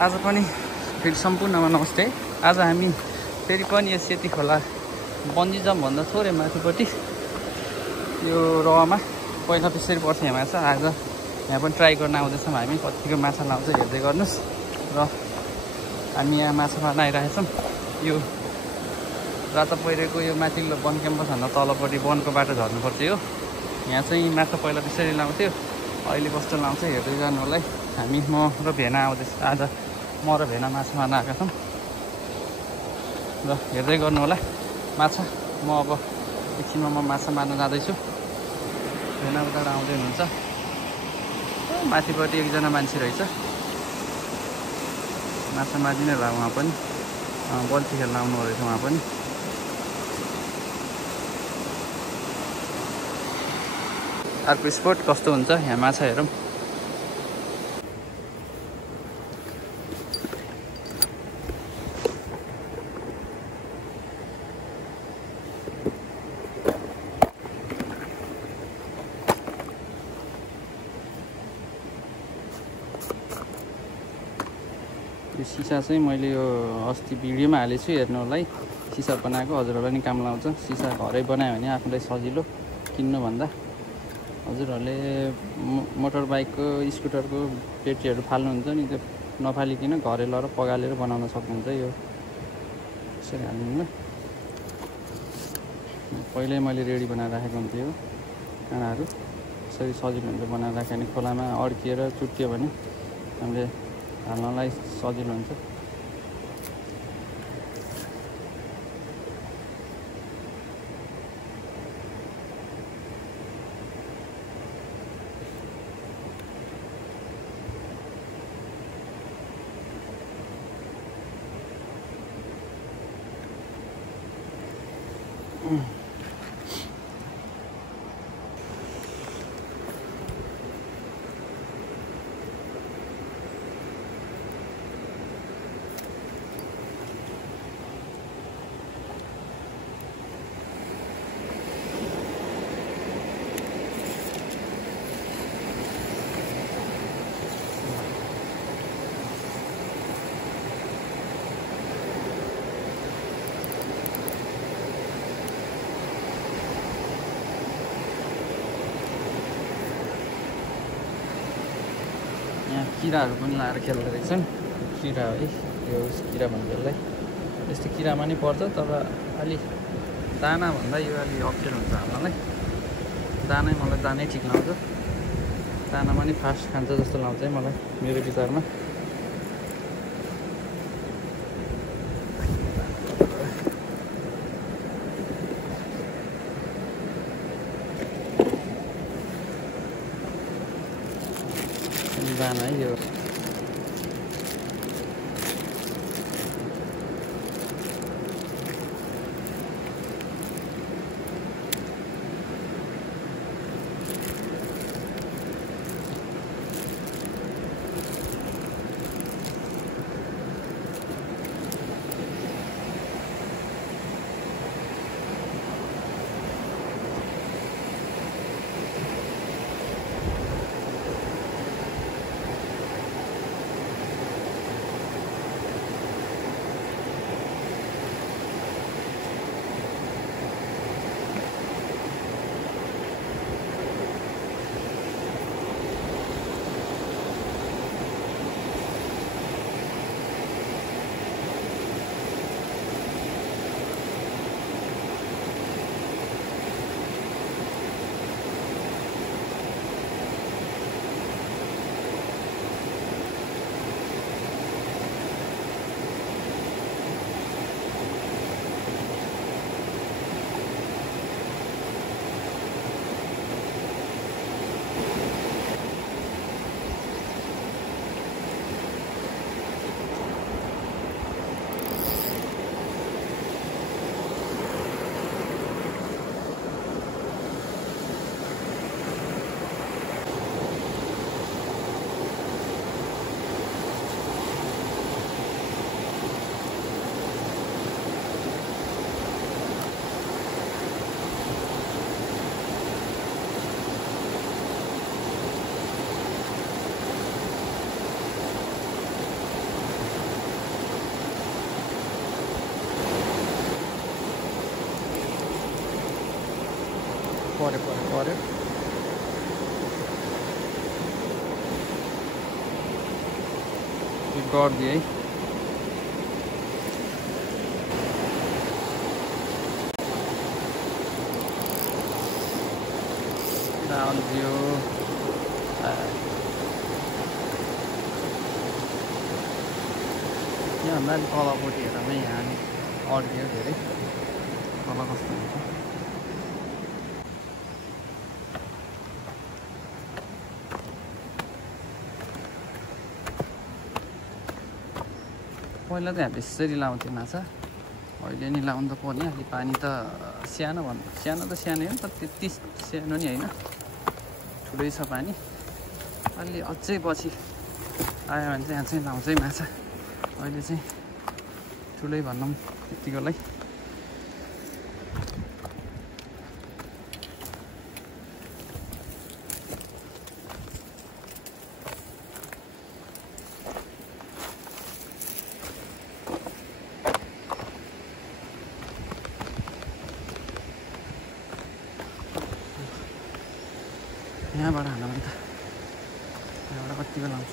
आज पनि फेरि सम्पूर्णमा नमस्ते। आज हामी फेरि पनि यस सेती खोला बन्जी जम्प भन्दा थोरै माथिपट्टि यो रहमा पहिला त्यसरी पर्छ यहाँ माछा। आज यहाँ पनि ट्राई गर्न आउँदैछौँ हामी, कतिको माछा लाउँछ हेर्दै गर्नुहोस्। र हामी यहाँ माछा मार्न आइरहेका छौँ। यो राता पहिरेको यो माथिल्लो वन क्याम्पसभन्दा तलपट्टि वनको बाटो झर्नुपर्छ। यो यहाँ चाहिँ माछा पहिला त्यसरी लाउँथ्यो, अहिले कस्तो लाउँछ हेर्दै जानुलाई। हामी म र भेना आउँदैछ। आज म र भेना माछा मार्न आएका छौँ र हेर्दै गर्नु होला माछा। म अब एकछिनमा म माछा मार्न जाँदैछु। भेना उताबाट आउँदै हुनुहुन्छ। माथिपट्टि एकजना मान्छे रहेछ, माछा मारिदिनै होला उहाँ पनि। बल्छी खेल्न आउनु रहेछ उहाँ पनि। अर्को स्पोट कस्तो हुन्छ यहाँ माछा हेरौँ। यो सिसा चाहिँ मैले यो अस्ति भिडियोमा हालेको छु, हेर्नुलाई। सिसा बनाएको हजुरहरूलाई नि काम लाउँछ। सिसा घरै बनायो भने आफूलाई सजिलो किन्नुभन्दा। हजुरहरूले मोटर बाइकको स्कुटरको ब्याट्रीहरू फाल्नुहुन्छ नि, त्यो नफालिकन घरै लगेर पगालेर बनाउन सक्नुहुन्छ। यो यसरी हाल्नु। पहिल्यै मैले रेडी बनाएर राखेको हुन्थ्यो यो काँडाहरू। यसरी सजिलो हुन्छ बनाएर राख्यो भने, खोलामा अड्किएर चुट्टियो भने हामीले हाल्नलाई सजिलो हुन्छ। यहाँ किराहरू पनि लाएर खेल्दो रहेछन्। किरा है, यो किरा भन्छ यसलाई। यस्तो किरामा नि पर्छ, तर अलि दाना भन्दा यो अलि अप्ठ्यारो हुन्छ हाल्नलाई। दानै मलाई दानै ठिक लाग्छ। दानामा नि फास्ट खान्छ जस्तो लाग्छ है मलाई, मेरो विचारमा। दाना है यो। पर्यो। गरिदिएँ है। राउन्डियो यहाँभन्दा नि तलपट्टि हेर्दा यहाँ नि अड्कियो धेरै। तल कस्तो हुन्छ पहिला त हामी यसरी लाउँथ्यो माछा, अहिले नि लाउनु त पर्ने। अलि पानी त सानो त सानै हो, तर त्यति सानो नि होइन, ठुलै छ पानी। अलि अझै पछि आयो भने चाहिँ यहाँ चाहिँ लाउँछ है माछा। अहिले चाहिँ ठुलै भनौँ यतिकोलाई। यहाँबाट हाल्नु भने त यहाँबाट कति बेला आउँछ।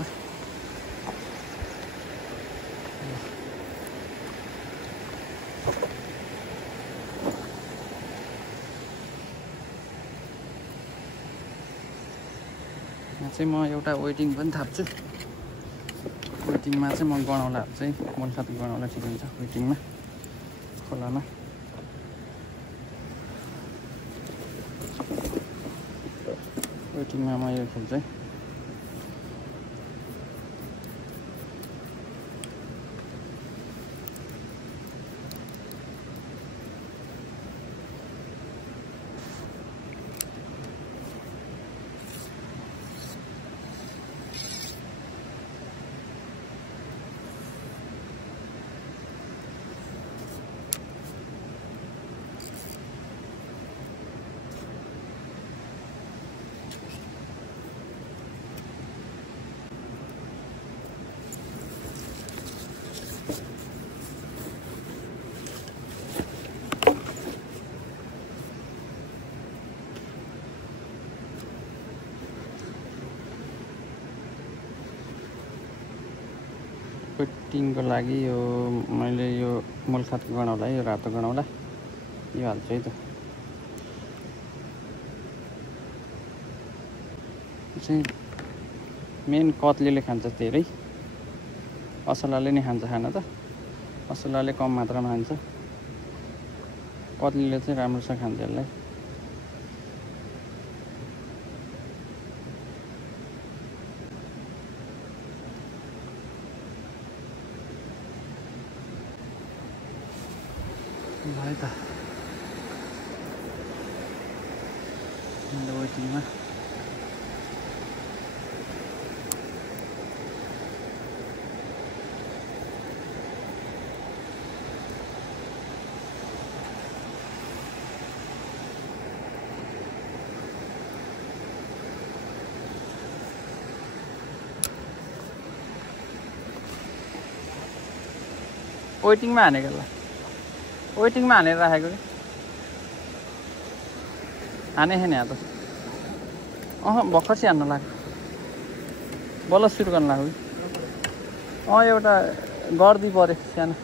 यहाँ चाहिँ म एउटा वेटिङ पनि थाप्छु। वेटिङमा चाहिँ म गनौलाहरू चाहिँ मोलखात गनौला ठिक हुन्छ वेटिङमा खोलामा। वेटिङमा म यो खेल्छु है। वेटिङको लागि यो मैले यो मोलखात गनौला, यो रातो गनौला यो हाल्छु है त। चाहिँ मेन कत्लेले खान्छ धेरै, असलाले नै खान्छ खाना त। असलाले कम मात्रामा खान्छ, कत्लेले चाहिँ राम्रोसँग खान्छ यसलाई। भयो त वेटिङमा। वेटिङमा हानेको ल, वेटिङमा हानेर राखेको कि हाने छैन यहाँ त। भर्खर चाहिँ हान्न लाग्यो, बल्ल सुरु गर्न लाग्यो कि। एउटा गर्दी पऱ्यो सानो।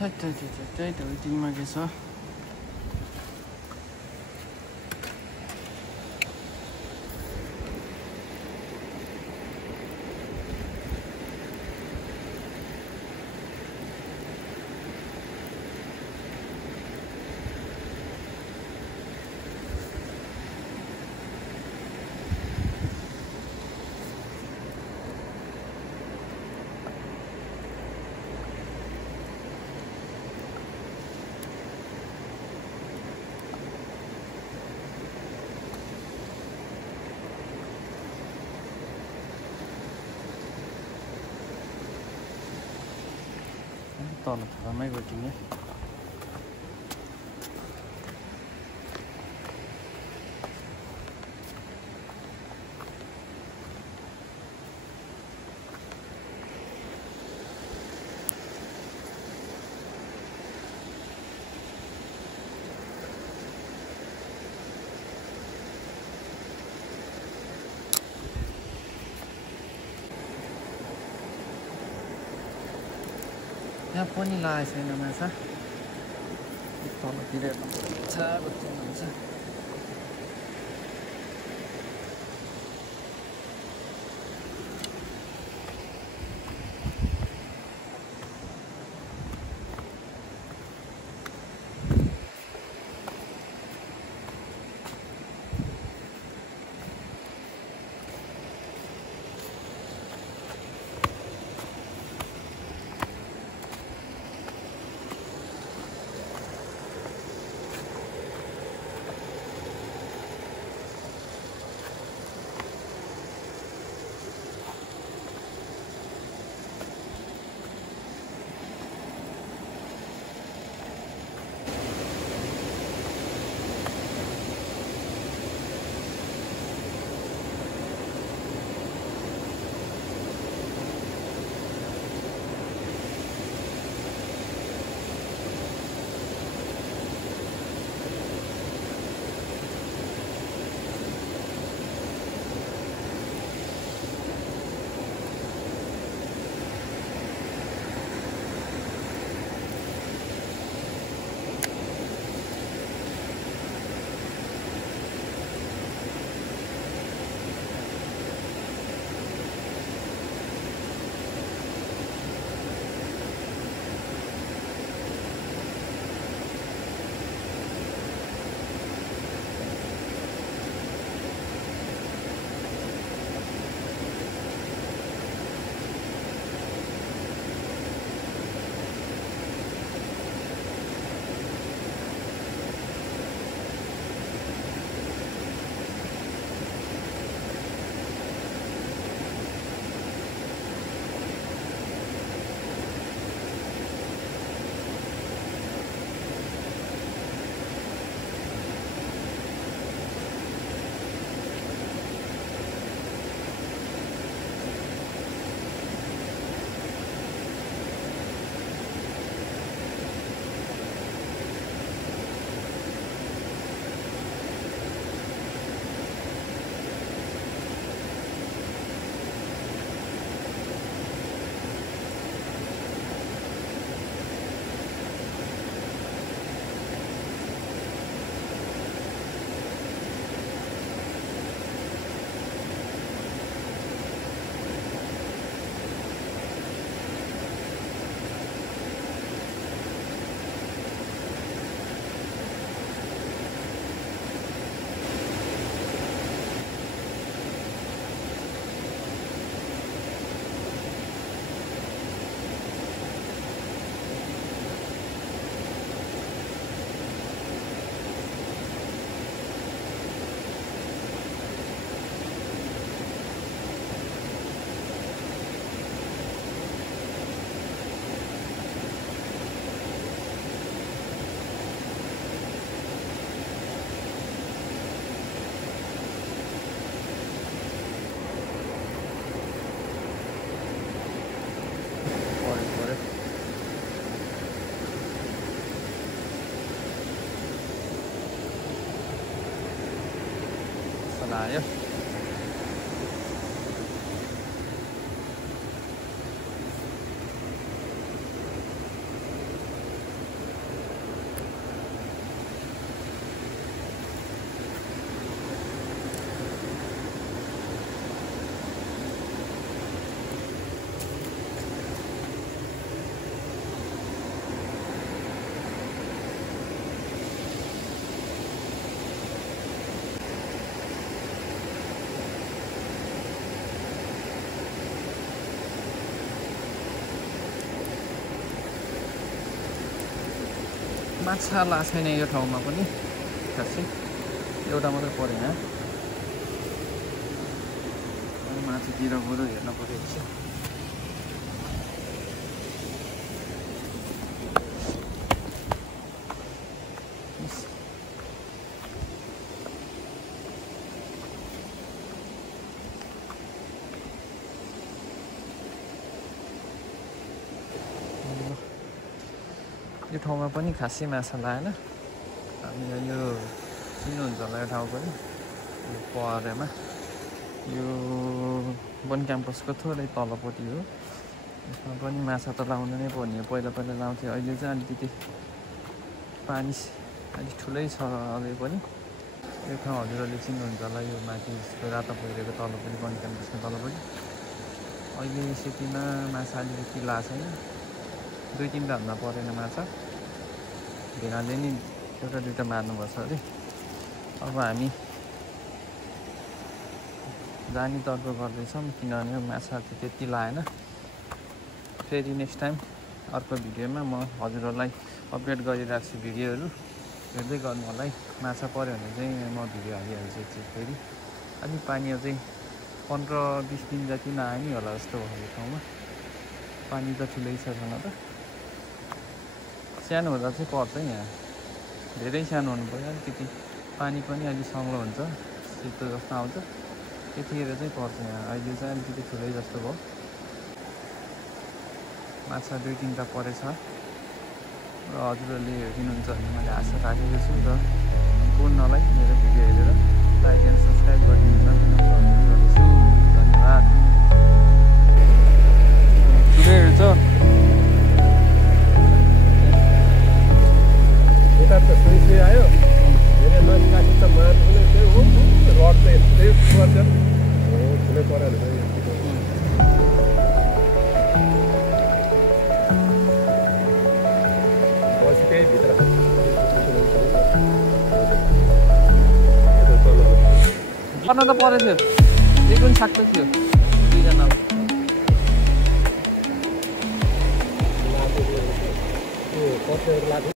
त्यही वेटिङमा के छ तल थाहामै वेटिङ है यहाँ पनि लागेको छैन माछा तलतिर हुन्छ आयो माछा ला छैन यो ठाउँमा पनि खासै एउटा मात्रै परेन माथितिर बरु हेर्न पऱ्यो यसो यो ठाउँमा पनि खासै माछा लाएन हामी यो चिन्नुहुन्छ होला यो ठाउँ पनि यो पहरेमा यो वन क्याम्पसको थोरै तलपट्टि हो यसमा पनि माछा त लाउनु नै पर्ने हो पहिला लाउँथ्यो अहिले चाहिँ अलिकति पानी अलिक ठुलै छ अझै पनि यो ठाउँ हजुरहरूले चिन्नुहुन्छ होला यो माथि रातो पहिरेको तलपट्टि वन क्याम्पसको तलपट्टि अहिले सेतीमा माछा अलिकति ला छैन 2-3 भन्दा परेन माछा भेनाले नि एउटा दुईटा मार्नुपर्छ अरे अब हामी जाने तर्फ गर्दैछौँ किनभने माछा त्यति लाएन फेरि नेक्स्ट टाइम अर्को भिडियोमा म हजुरहरूलाई अपडेट गरिराख्छु भिडियोहरू हेर्दै गर्नु होला है माछा पऱ्यो भने चाहिँ म भिडियो हालिहाल्छु फेरि अलिक पानी अझै 15-20 दिन जति नआए नि होला जस्तो भयो ठाउँमा पानी त ठुलै छ छन त सानो हुँदा चाहिँ पर्छ यहाँ धेरै सानो हुनु पर्यो अलिकति पानी पनि अलिक सङ्लो हुन्छ सेतो जस्तो आउँछ त्यतिखेर चाहिँ पर्छ यहाँ अहिले चाहिँ अलिकति ठुलै जस्तो भयो माछा 2-3टा परेछ र हजुरहरूले हेरिनुहुन्छ भने मैले आशा राखेको छु र सम्पूर्णलाई मेरो भिडियो हेरेर लाइक एन्ड सब्सक्राइब गरिदिनु गर्छु धन्यवाद ठुलै हेर्छ यता त सही आयो धेरै नजिक त मार्नु पनि त्यही हो रड त यस्तै गर्छ हो ठुलै परेन पछि त्यही भित्र पर्न त परेको थियो त्यही पनि छाक्क थियो 2 जना